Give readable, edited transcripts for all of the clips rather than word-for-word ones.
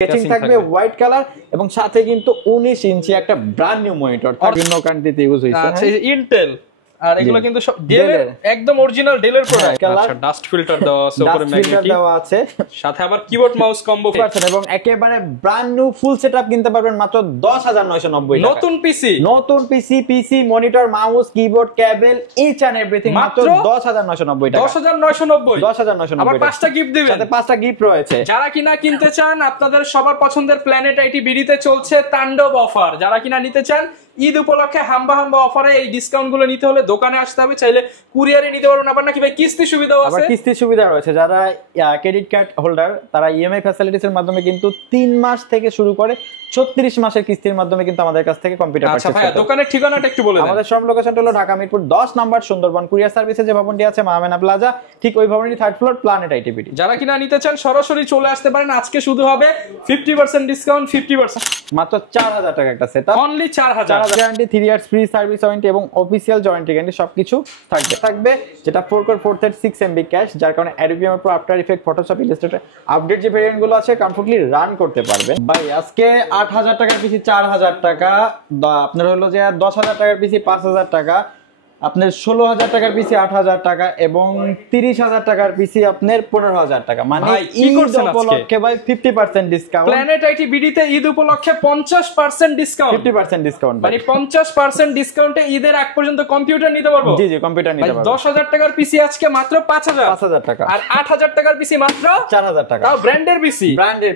কেচিং থাকবে white colour এবং সাথে কিন্তু 19 ইঞ্চি একটা ব্র্যান্ড নিউ মনিটর বিভিন্ন কান্ট্রিতে ইউজ হইছে। আচ্ছা ইন্টেল আর এগুলো কিন্তু সব ডেলের একদম অরিজিনাল ডেলের প্রোডাক্ট। আচ্ছা ডাস্ট ফিল্টার দেওয়া আছে, উপরে ম্যাগনেটিক দেওয়া আছে, সাথে আবার কিবোর্ড মাউস কম্বো পাচ্ছেন এবং একেবারে ব্র্যান্ড নিউ ফুল সেটআপ কিনতে পারবেন মাত্র 10990 টাকা। নতুন PC monitor mouse keyboard cable each and everything মাত্র 10990 টাকা। 10990 আবার 5টা গিফট দিবেন, সাথে 5টা গিফট রয়েছে। যারা কিনা কিনতে চান, আপনাদের সবার পছন্দের প্ল্যানেট আইটি বিডিতে চলছে তাণ্ডব অফার। যারা কিনা নিতে চান ঈদ উপলক্ষে হাম্বা অফারে এই ডিসকাউন্ট গুলো নিতে হলে দোকানে আসতে হবে, চাইলে কুরিয়ারে নিতে পারবেন। আবার নাকি ভাই কিস্তি সুবিধাও আছে? আবার কিস্তির সুবিধা রয়েছে। যারা ক্রেডিট কার্ড হোল্ডার তারা ইএমআই ফ্যাসিলিটিস এর মাধ্যমে কিন্তু 3 মাস থেকে শুরু করে 36 মাসের কিস্তির মাধ্যমে কিন্তু আমাদের কাছ থেকে কম্পিউটার পারচেজ করতে। আচ্ছা ভাই দোকানের ঠিকানাটা একটু বলে দেন। আমাদের শোরুম লোকেশনটা হলো ঢাকা মিরপুর 10 নাম্বার সুন্দরবন কুরিয়ার সার্ভিসে যে ভবনটি আছে মাহমেনা প্লাজা, ঠিক ওই ভবনেরই 3rd ফ্লোর প্ল্যানেট আইটিবিডি। যারা কিনা নিতে চান সরাসরি চলে আসতে পারেন। আজকে শুধু হবে 50% ডিসকাউন্ট, 50% মাত্র 4000 টাকা একটা setup, only 4000 guarantee, 3 years free service warranty এবং অফিশিয়াল ওয়ারেন্টি গ্যারান্টি সবকিছু থাকবে। যেটা 4 কোর 436 MB ক্যাশ, যার কারণে Adobe Premiere Pro, after effect, Photoshop, Illustrator update যে ভেরিয়েন্ট গুলো আছে কমফর্টলি রান করতে পারবেন। ভাই আজকে 8000 টাকার পিসি 4000 টাকা, আপনার হলো যে 10000 টাকার পিসি 5000 টাকা, আপনার 16000 টাকার পিসি 8000 টাকা এবং 30000 টাকার পিসি আপনার 15000 টাকা। মানে ঈদ উপলক্ষে ভাই 50% ডিসকাউন্ট। প্ল্যানেট আইটি বিডিতে ঈদ উপলক্ষে 50% ডিসকাউন্ট, 50% ডিসকাউন্ট, মানে 50% ডিসকাউন্টে ঈদের আগ পর্যন্ত কম্পিউটার নিতে পারবো। জি কম্পিউটার নিতে পারবো। 10000 টাকার পিসি আজকে মাত্র 5000 টাকা, আর 8000 টাকার পিসি মাত্র 4000 টাকা। তাও ব্র্যান্ডের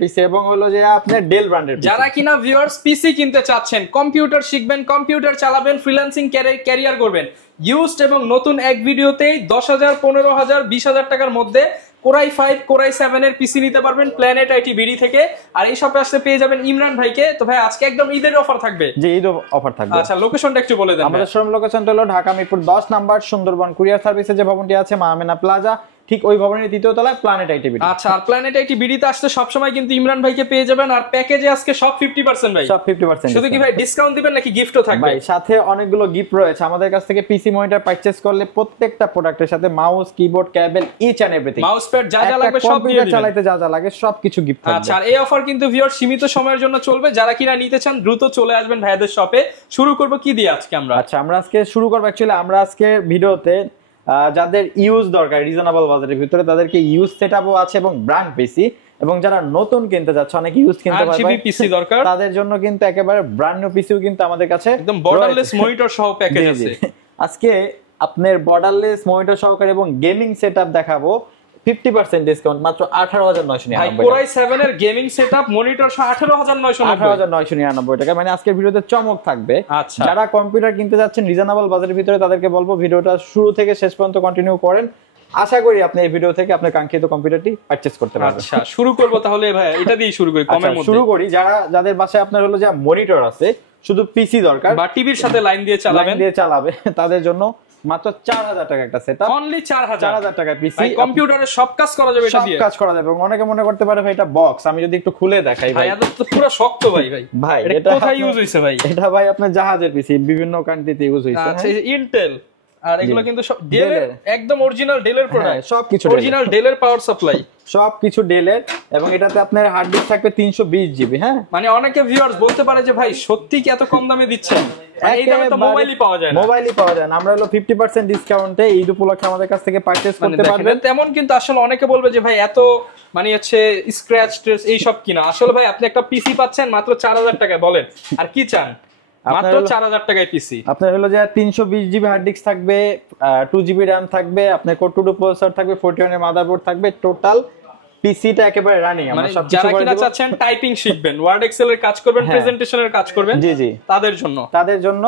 পিসি এবং হলো যে আপনার ডেল ব্র্যান্ডের পিসি। যারা কিনা ভিউয়ার্স পিসি কিনতে চাচ্ছেন, কম্পিউটার শিখবেন, কম্পিউটার চালাবেন, ফ্রিল্যান্সিং ক্যারিয়ার করবেন, ইউজড এবং নতুন এক ভিডিওতেই 10000, 15000, 20000 টাকার মধ্যে কোরাই 5 কোরাই 7 এর পিসি নিতে পারবেন প্ল্যানেট আইটি বিডি থেকে। আর এই শপে আসতে পেয়ে যাবেন ইমরান ভাইকে। তো ভাই আজকে একদম ঈদের অফার থাকবে। জি ঈদ অফার থাকবে। আচ্ছা লোকেশনটা একটু বলে দেন। আমাদের শোরুম লোকেশনটা হলো ঢাকা মিরপুর 10 নাম্বার সুন্দরবন কুরিয়ার সার্ভিসে যে ভবনটি আছে মাহমেনা প্লাজা, ঠিক ওই ভবনের 3য় তলায় প্ল্যানেট আইটি বিডি। আচ্ছা আর প্ল্যানেট আইটি বিডিতে আসতে সব সময় কিন্তু ইমরান ভাইকে পেয়ে যাবেন। আর প্যাকেজে আজকে সব 50% ভাই, সব 50%। শুধু কি ভাই ডিসকাউন্ট দিবেন নাকি গিফটও থাকবে? ভাই সাথে অনেকগুলো গিফট রয়েছে। আমাদের কাছ থেকে পিসি মনিটর পারচেজ করলে প্রত্যেকটা প্রোডাক্টের সাথে mouse keyboard cable each and everything, mouse pad যা যা লাগবে সব দিয়ে দিবেন, চালাতে যা যা লাগে সবকিছু গিফট থাকবে। আচ্ছা আর এই অফার কিন্তু ভিউয়ার সীমিত সময়ের জন্য চলবে। যারা কিনা নিতে চান দ্রুত চলে আসবেন ভাইদের শপে। শুরু করব কি দিয়ে আজকে আমরা? আচ্ছা আমরা আজকে শুরু করব অ্যাকচুয়ালি আমরা আজকে ভিডিওতে যাদের ইউজ দরকার রিজনেবল বাজেটের ভিতরে তাদেরকে ইউজ সেটআপও আছে এবং ব্র্যান্ড পিসি, এবং যারা নতুন কিনতে যাচ্ছে অনেক ইউজ কিনতে পারবে পিসি দরকার তাদের জন্য কিন্তু একেবারে ব্র্যান্ড নিউ পিসিও কিন্তু আমাদের কাছে একদম বর্ডারলেস মনিটর সহ প্যাকেজ আছে। আজকে আপনার বর্ডারলেস মনিটর সহকারে এবং গেমিং সেটআপ দেখাবো 50% ডিসকাউন্ট মাত্র 18999 কোরাই 7 এর গেমিং সেটআপ মনিটর সহ 18999 টাকা। মানে আজকের ভিডিওতে চমক থাকবে। আচ্ছা যারা কম্পিউটার কিনতে যাচ্ছেন রিজনেবল বাজেটের ভিতরে তাদেরকে বলবো ভিডিওটা শুরু থেকে শেষ পর্যন্ত কন্টিনিউ করেন। আশা করি আপনি এই ভিডিও থেকে আপনার কাঙ্ক্ষিত কম্পিউটারটি পারচেজ করতে পারবেন। আচ্ছা শুরু করব তাহলে ভাই, এটা দিয়ে শুরু করি কমের মধ্যে। শুরু করি যাদের বাসায় আপনার হলো যে মনিটর আছে শুধু পিসি দরকার বা টিভির সাথে লাইন দিয়ে চালাবে তাদের জন্য মাত্র 4000 টাকা একটা সেটআপ, অনলি 4000 টাকা পিসি। কম্পিউটারে সব কাজ করা যাবে এটা দিয়ে, সব কাজ করা যাবে। এবং অনেকে মনে করতে পারে ভাই এটা বক্স, আমি যদি একটু খুলে দেখাই ভাই এটা তো পুরো শক্ত ভাই এটা কোথায় ইউজ হইছে ভাই? এটা ভাই আপনার জাহাজের পিসি বিভিন্ন কান্ট্রিতে ইউজ হইছে। আচ্ছা ইন্টেল আর এগুলো কিন্তু সব ডেলের একদম অরিজিনাল ডেলের প্রোডাক্ট, সবকিছু অরিজিনাল ডেলের পাওয়ার সাপ্লাই, সবকিছু ডেলের। এবং এটাতে আপনার হার্ড ডিস্ক থাকবে 320 জিবি। হ্যাঁ মানে অনেকে ভিউয়ার্স বলতে পারে যে ভাই সত্যি কি এত কম দামে দিচ্ছেন? এই দামে তো মোবাইলই পাওয়া যায় না। আমরা হলো 50% ডিসকাউন্টে ঈদ উপলক্ষে আমাদের কাছ থেকে পারচেজ করতে পারবেন। তেমন কিন্তু আসলে অনেকে বলবে যে ভাই এত মানে হচ্ছে স্ক্র্যাচ টেস্ট এই সব কিনা। আসলে ভাই আপনি একটা পিসি পাচ্ছেন মাত্র 4000 টাকায়, বলেন আর কি চান? মাত্র 4000 টাকায় পিসি। আপনার হলো যে 320 জিবি হার্ড ডিস্ক থাকবে, 2 জিবি র‍্যাম থাকবে, আপনার কোর 2 প্রসেসর থাকবে, 41 এর মাদারবোর্ড থাকবে, টোটাল পিসিটা একেবারে রানিং। আমরা সব যারা কিনা চাচ্ছেন টাইপিং শিখবেন, ওয়ার্ড এক্সেল এর কাজ করবেন, প্রেজেন্টেশনের কাজ করবেন, জি তাদের জন্য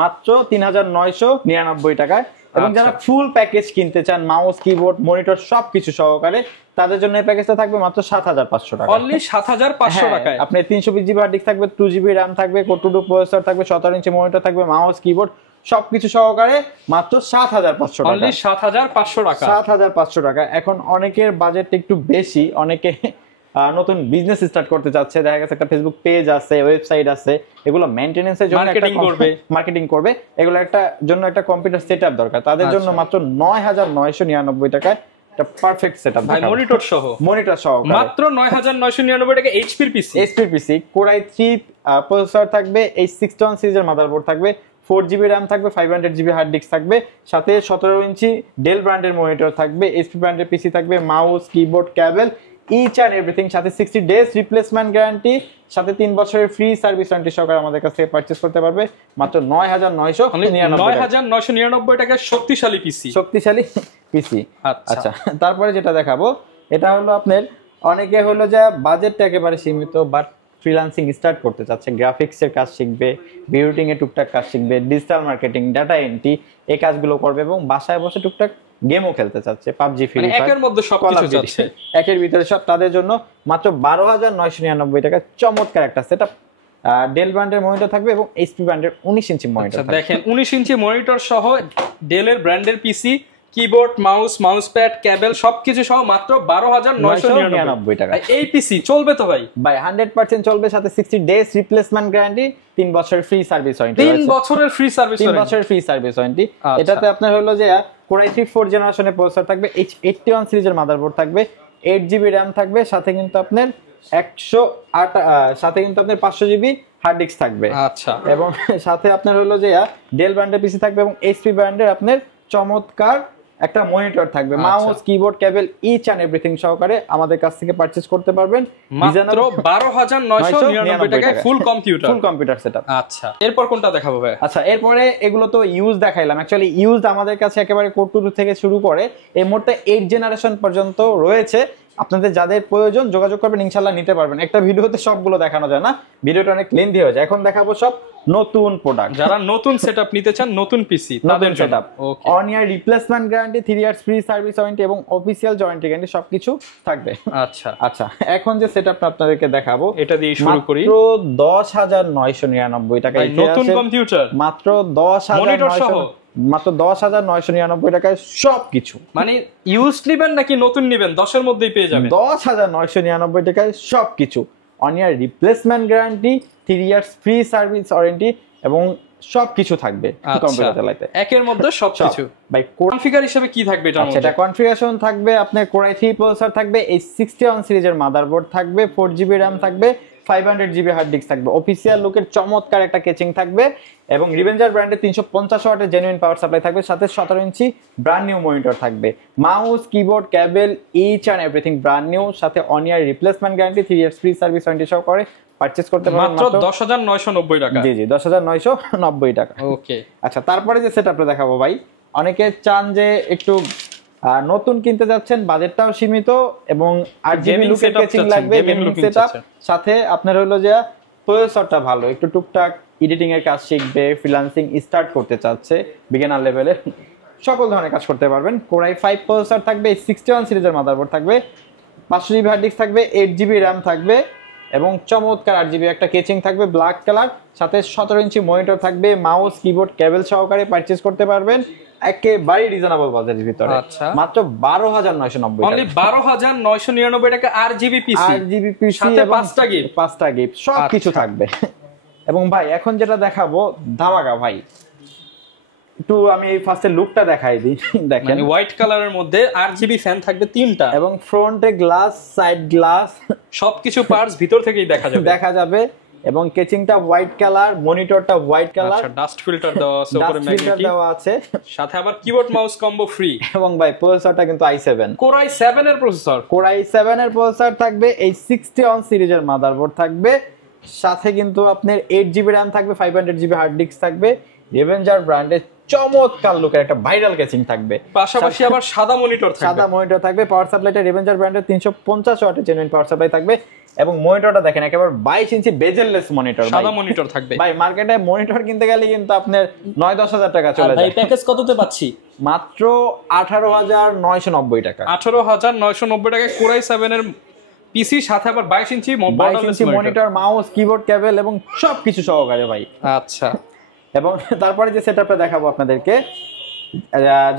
মাত্র 3999 টাকায়। এবং যারা ফুল প্যাকেজ কিনতে চান মাউস কিবোর্ড মনিটর সবকিছু সহকারে তাদের জন্য এই প্যাকেজটা থাকবে মাত্র 7500 টাকা, অনলি 7500 টাকায়। আপনি 320 জিবি হার্ড ডিস্ক থাকবে, 2 জিবি র‍্যাম থাকবে, কোর 2 প্রসেসর থাকবে, 17 ইঞ্চি মনিটর থাকবে, মাউস কিবোর্ড সবকিছু সহকারে মাত্র 7500 টাকা, অনলি 7500 টাকা। 7500 টাকা। এখন অনেকের বাজেটটা একটু বেশি, অনেকে নতুন বিজনেস স্টার্ট করতে যাচ্ছে, দেখা গেছে একটা ফেসবুক পেজ আছে, ওয়েবসাইট আছে, এগুলো মেইনটেনেন্সের জন্য মার্কেটিং করবে, এগুলো একটা জন্য একটা কম্পিউটার সেটআপ দরকার। তাদের জন্য মাত্র 9999 টাকায় এটা পারফেক্ট সেটআপ ভাই মনিটর সহ মাত্র 9999 টাকা এইচপি পিসি Core i3 প্রসেসর থাকবে, H61 সিরিজের মাদারবোর্ড থাকবে, 4GB RAM থাকবে, 500GB হার্ড ডিস্ক থাকবে, সাথে 17 ইঞ্চি ডেল ব্র্যান্ডের মনিটর থাকবে, HP ব্র্যান্ডের পিসি থাকবে, mouse keyboard cable each and everything, সাথে 60 ডেজ রিপ্লেসমেন্ট গ্যারান্টি, সাথে 3 বছরের ফ্রি সার্ভিস ওয়ারেন্টি সহকারে আমাদের কাছ থেকে পারচেজ করতে পারবে মাত্র 9999 টাকা শক্তিশালী পিসি। আচ্ছা, তারপরে যেটা দেখাবো এটা হলো আপনার অনেকে হলো যে বাজেটটা একেবারে সীমিত, বাট ফ্রিল্যান্সিং স্টার্ট করতে চাচ্ছে, গ্রাফিক্সের কাজ শিখবে, বিউটিং এর টুকটাক কাজ শিখবে, ডিজিটাল মার্কেটিং, ডাটা এন্ট্রি এই কাজগুলো করবে এবং বাসায় বসে টুকটাক গেমও খেলতে চাচ্ছে, পাবজি, ফ্রি ফায়ার, একের মধ্যে সবকিছু যাচ্ছে, একের ভিতরে সব, তাদের জন্য মাত্র 12999 টাকা চমৎকার একটা সেটআপ। ডেল ব্র্যান্ডের মনিটর থাকবে এবং এইচপি ব্র্যান্ডের 19 ইঞ্চি মনিটর থাকবে। দেখেন 19 ইঞ্চি মনিটর সহ ডেলের ব্র্যান্ডের পিসি, কিবোর্ড, মাউস প্যাড, কেবল সবকিছু সহ মাত্র 12999 টাকা। এই পিসি চলবে তো ভাই? 100% চলবে, সাথে 60 ডেজ রিপ্লেসমেন্ট গ্যারান্টি, 3 বছরের ফ্রি সার্ভিস ওয়ারেন্টি। 3 বছরের ফ্রি সার্ভিস ওয়ারেন্টি। এটাতে আপনার হলো যে Core i3 4th জেনারেশনের প্রসেসর থাকবে, H81 সিরিজের মাদারবোর্ড থাকবে, 8GB RAM থাকবে, সাথে কিন্তু আপনার 500GB হার্ড ডিস্ক থাকবে। আচ্ছা, এবং সাথে আপনার হলো যে ডেল ব্র্যান্ডের পিসি থাকবে এবং HP ব্র্যান্ডের আপনার চমৎকার একটা মনিটর থাকবে, mouse keyboard cable each and everything সহকারে আমাদের কাছ থেকে পারচেজ করতে পারবেন মাত্র 12999 টাকায় ফুল কম্পিউটার সেটআপ। আচ্ছা, এরপর কোনটা দেখাবো ভাই? আচ্ছা, এরপরে এগুলো তো ইউজ দেখাইলাম, অ্যাকচুয়ালি ইউজ আমাদের কাছে একেবারে কোর টু থেকে শুরু করে এই মুহূর্তে 8 জেনারেশন পর্যন্ত রয়েছে। আপনাদের যাদের প্রয়োজন যোগাযোগ করবেন, ইনশাআল্লাহ নিতে পারবেন। একটা ভিডিওতে সবগুলো দেখানো যায় না, ভিডিওটা অনেক লেন্থি হয়ে যায়। এখন দেখাবো সব নতুন প্রোডাক্ট, যারা নতুন সেটআপ নিতে চান, নতুন পিসি তাদের setup. On year replacement guarantee, 3 years free service warranty এবং অফিশিয়াল ওয়ারেন্টি গ্যারান্টি সবকিছু থাকবে। আচ্ছা, এখন যে সেটআপটা আপনাদেরকে দেখাবো এটা দিয়ে শুরু করি। মাত্র 10999 টাকায় নতুন কম্পিউটার, মাত্র 10999 টাকায় সবকিছু। মানে ইউজ নেবেন নাকি নতুন নেবেন 10 এর মধ্যেই পেয়ে যাবেন। 10999 টাকায় সবকিছু, on year replacement guarantee, 3 years free service warranty এবং সবকিছু থাকবে কম্পিউটার চালাতে একের মধ্যে সবকিছু। ভাই কনফিগার হিসেবে কি থাকবে এটা? সেটা কনফিগারেশন থাকবে আপনার Core i3 প্রসেসর থাকবে, H61 সিরিজের মাদারবোর্ড থাকবে, 4GB RAM থাকবে, 500GB হার্ড ডিস্ক থাকবে, অফিশিয়াল লুকের চমৎকার একটা কেচিং থাকবে এবং রিভেঞ্জার ব্র্যান্ডের 350 ওয়াটের জেনুইন পাওয়ার সাপ্লাই থাকবে, সাথে 17 ইঞ্চি ব্র্যান্ড নিউ মনিটর থাকবে, mouse keyboard cable each and everything brand new, সাথে one year replacement guarantee, 3 years free service warranty সহ করে পারচেজ করতে পারবেন মাত্র 10990 টাকা। জি 10990 টাকা। ওকে, আচ্ছা, তারপরে যে সেটআপটা দেখাবো ভাই, অনেকে চান যে একটু নতুন কিনতে যাচ্ছেন, বাজেটটাও সীমিত এবং 8GB লুকের কেচিং লাগবে, গেমিং সেটআপ, সাথে আপনার হলো যে প্রসেসরটা ভালো, একটু টুকটাক এডিটিং এর কাজ শিখবে, ফ্রিল্যান্সিং স্টার্ট করতে চাচ্ছে, বিগিনার লেভেলে সকল ধরনের কাজ করতে পারবেন। Core i5 প্রসেসর থাকবে, 61 সিরিজের মাদারবোর্ড থাকবে, 500GB হার্ড ডিস্ক থাকবে, 8GB RAM থাকবে এবং চমৎকার 8GB একটা কেচিং থাকবে ব্ল্যাক কালার, সাথে 17 ইঞ্চি মনিটর থাকবে, মাউস কিবোর্ড কেবল সহকারে পারচেজ করতে পারবেন একেবারে রিজনেবল বাজেটের ভিতরে। মাত্র 12990 অনলি 12999 টাকা RGB পিসি, সাথে 5টা গিফট সবকিছু থাকবে। এবং ভাই এখন যেটা দেখাবো ধামাকা ভাই, একটু আমি ফার্স্টে লুকটা দেখাই দিই। দেখেন হোয়াইট কালারের মধ্যে RGB ফ্যান থাকবে 3টা এবং ফ্রন্টে গ্লাস, সাইড গ্লাস, সবকিছু পার্টস ভিতর থেকেই দেখা যাবে এবং কেচিংটা হোয়াইট কালার, মনিটরটা হোয়াইট কালার, আচ্ছা, ডাস্ট ফিল্টার দেওয়া আছে, উপরে ম্যাগনেটিক দেওয়া আছে, সাথে আবার কিবোর্ড মাউস কম্বো ফ্রি। এবং ভাই প্রসেসরটা কিন্তু i7 Core i7 এর প্রসেসর, Core i7 এর প্রসেসর থাকবে, এই 61 সিরিজের মাদারবোর্ড থাকবে, সাথে কিন্তু আপনার 8GB RAM থাকবে, 500GB হার্ড ডিস্ক থাকবে, রিভেঞ্জার ব্র্যান্ডের চমৎকার লুকের একটা ভাইরাল কেচিং থাকবে, পাশাপাশি আবার সাদা মনিটর থাকবে, পাওয়ার সাপ্লাইটা রিভেঞ্জার ব্র্যান্ডের 350 ওয়াটের জেনুইন পাওয়ার সাপ্লাই থাকবে এবং মনিটরটা দেখেন একেবারে 22 ইঞ্চি বেজেললেস মনিটর, সাদা মনিটর থাকবে। ভাই মার্কেটে মনিটর কিনতে গেলে কিন্তু আপনার 9-10 হাজার টাকা চলে যায়। ভাই প্যাকেজ কততে পাচ্ছি? মাত্র 18990 টাকা। 18990 টাকায় Core i7 এর পিসি, সাথে আবার 22 ইঞ্চি মনিটর, মাউস কিবোর্ড কেবল এবং সবকিছু সহকারে ভাই। আচ্ছা, এবং তারপরে যে সেটআপটা দেখাবো আপনাদেরকে,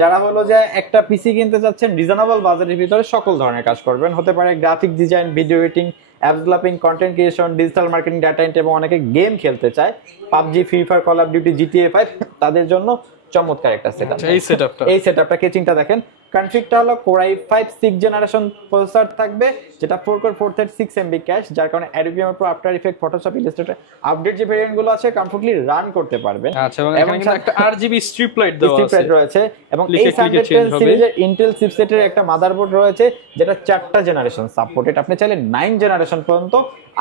যারা হলো যে একটা পিসি কিনতে যাচ্ছেন রিজনেবল বাজেটের ভিতরে সকল ধরনের কাজ করবেন, হতে পারে graphic design, video editing, apps developing, content creation, digital marketing, data entry এবং অনেকে গেম খেলতে চায়, PUBG, free fire, call of duty, GTA 5, তাদের জন্য চমৎকার একটা সেটআপ। এই সেটআপটা কেচিংটা দেখেন, কনফিগটা হলো Core i5 6th generation processor থাকবে, যেটা 4 কোর 4 থ্রেড 6 MB ক্যাশ, যার কারণে Adobe Premiere Pro, After Effects, Photoshop, Illustrator update যে ভেরিয়েন্ট গুলো আছে কমফোর্টলি রান করতে পারবেন। আচ্ছা, এবং এখানে কিন্তু একটা RGB স্ট্রিপ লাইট দেওয়া আছে, রয়েছে, এবং এই 710 সিরিজের ইন্টেল চিপসেটের একটা মাদারবোর্ড রয়েছে, যেটা 4টা জেনারেশন সাপোর্টেড। আপনি চাইলে 9 জেনারেশন পর্যন্ত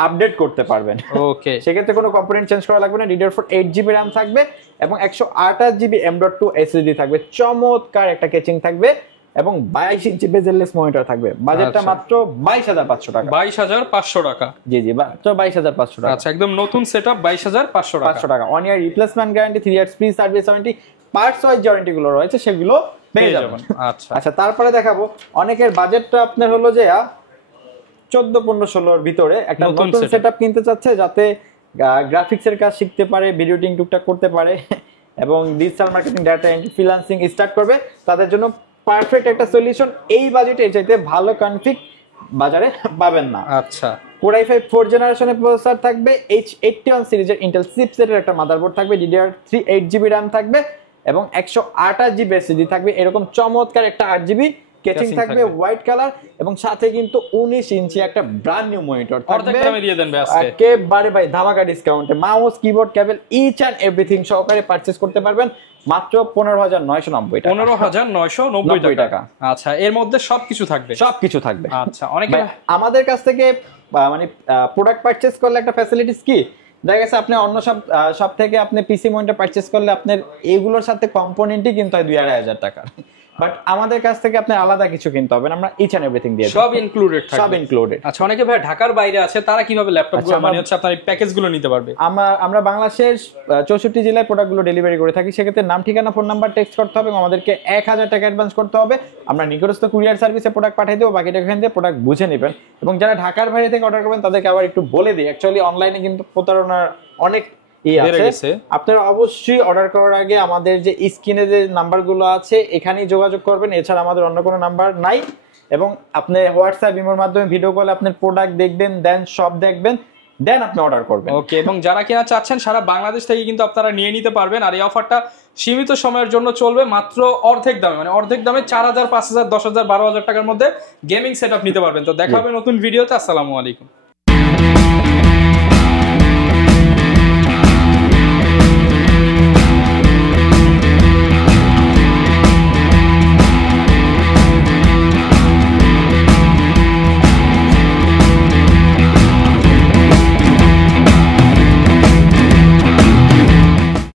আপডেট করতে পারবেন। ওকে, সেক্ষেত্রে কোনো কম্পোনেন্ট চেঞ্জ করা লাগবে না। DDR4 8GB RAM থাকবে এবং 128GB M.2 SSD থাকবে। চমৎকার একটা কেচিং থাকবে এবং 22 ইঞ্চি বেজেললেস মনিটর থাকবে। বাজেটটা মাত্র 22500 টাকা। 22500 টাকা। জি মাত্র 22500 টাকা। আচ্ছা, একদম নতুন সেটআপ 22500 টাকা। 1 ইয়ার replacement guarantee, 3 years free service warranty, parts wise warranty গুলো রয়েছে, সেগুলো পেয়ে যাবেন। আচ্ছা, তারপরে দেখাবো অনেকের বাজেটটা আপনার হলো যে 14-15-16 এর ভিতরে একটা নতুন সেটআপ কিনতে চাচ্ছে, যাতে গ্রাফিক্সের কাজ শিখতে পারে, ভিডিও এডিটিং টুকটাক করতে পারে এবং digital marketing, data entry, freelancing start করবে। তাদের জন্য পারফেক্ট একটা সলিউশন। এই বাজেটে এর চাইতে ভালো কনফিগ বাজারে পাবেন না। আচ্ছা, Core i5 4 জেনারেশনের প্রসেসর থাকবে, H81 সিরিজের ইন্টেল চিপসেটের একটা মাদারবোর্ড থাকবে, DDR3 8GB RAM থাকবে এবং 128GB SSD থাকবে। এরকম চমৎকার একটা 8GB কেচিং থাকবে, হোয়াইট কালার, এবং সাথে কিন্তু 19 ইঞ্চি একটা ব্র্যান্ড নিউ মনিটর থাকবে। একেবারে ভাই ধামাকা ডিসকাউন্টে mouse, keyboard, cable, each and everything সহকারে পারচেজ করতে পারবেন মাত্র 15990 টাকা। 15990 টাকা। আচ্ছা, এর মধ্যে সবকিছু থাকবে? সবকিছু থাকবে। আচ্ছা, অনেকে আমাদের কাছ থেকে মানে প্রোডাক্ট পারচেজ করলে একটা ফ্যাসিলিটিস কি, দেখা গেছে আপনি অন্য সব থেকে আপনি পিসি মনিটর পারচেজ করলে আপনার এগুলোর সাথে কম্পোনেন্টই কিনতে হয় 2-2.5 টাকা, বাট আমাদের কাছ থেকে আপনার আলাদা কিছু কিনতে হবে না, আমরা ইচ এন্ড এভরিথিং দিয়ে সব ইনক্লুডেড থাকবে। সব ইনক্লুডেড। আচ্ছা, অনেকে ভাই ঢাকার বাইরে আছে, তারা কিভাবে ল্যাপটপগুলো মানে হচ্ছে আপনার প্যাকেজগুলো নিতে পারবে? আমরা বাংলাদেশের 64 জেলায় প্রোডাক্টগুলো ডেলিভারি করে থাকি। সেক্ষেত্রে নাম, ঠিকানা, ফোন নাম্বার টেক্সট করতে হবে এবং আমাদেরকে 1000 টাকা অ্যাডভান্স করতে হবে। আমরা নিকটস্থ কুরিয়ার সার্ভিসে প্রোডাক্ট পাঠিয়ে দেবো, বাকিটা এখান থেকে প্রোডাক্ট বুঝে নেবেন। এবং যারা ঢাকার বাইরে থেকে অর্ডার করবেন তাদেরকে আবার একটু বলে দিই, অ্যাকচুয়ালি অনলাইনে কিন্তু প্রতারণার অনেক আছে। আপনারা অবশ্যই অর্ডার করার আগে আমাদের যে স্ক্রিনে যে নাম্বারগুলো আছে এখানেই যোগাযোগ করবেন, এছাড়া আমাদের অন্য কোনো নাম্বার নাই। এবং আপনি হোয়াটসঅ্যাপ, ইমোর মাধ্যমে ভিডিও কলে আপনার প্রোডাক্ট দেখবেন, দেন সব দেখবেন, দেন আপনি অর্ডার করবেন। ওকে, এবং যারা কিনা চাচ্ছেন সারা বাংলাদেশ থেকে কিন্তু আপনারা নিয়ে নিতে পারবেন। আর এই অফারটা সীমিত সময়ের জন্য চলবে, মাত্র অর্ধেক দামে, মানে অর্ধেক দামে 4000, 5000, 10000, 12000 টাকার মধ্যে গেমিং সেটআপ নিতে পারবেন। তো দেখা হবে নতুন ভিডিওতে। আসসালামু আলাইকুম।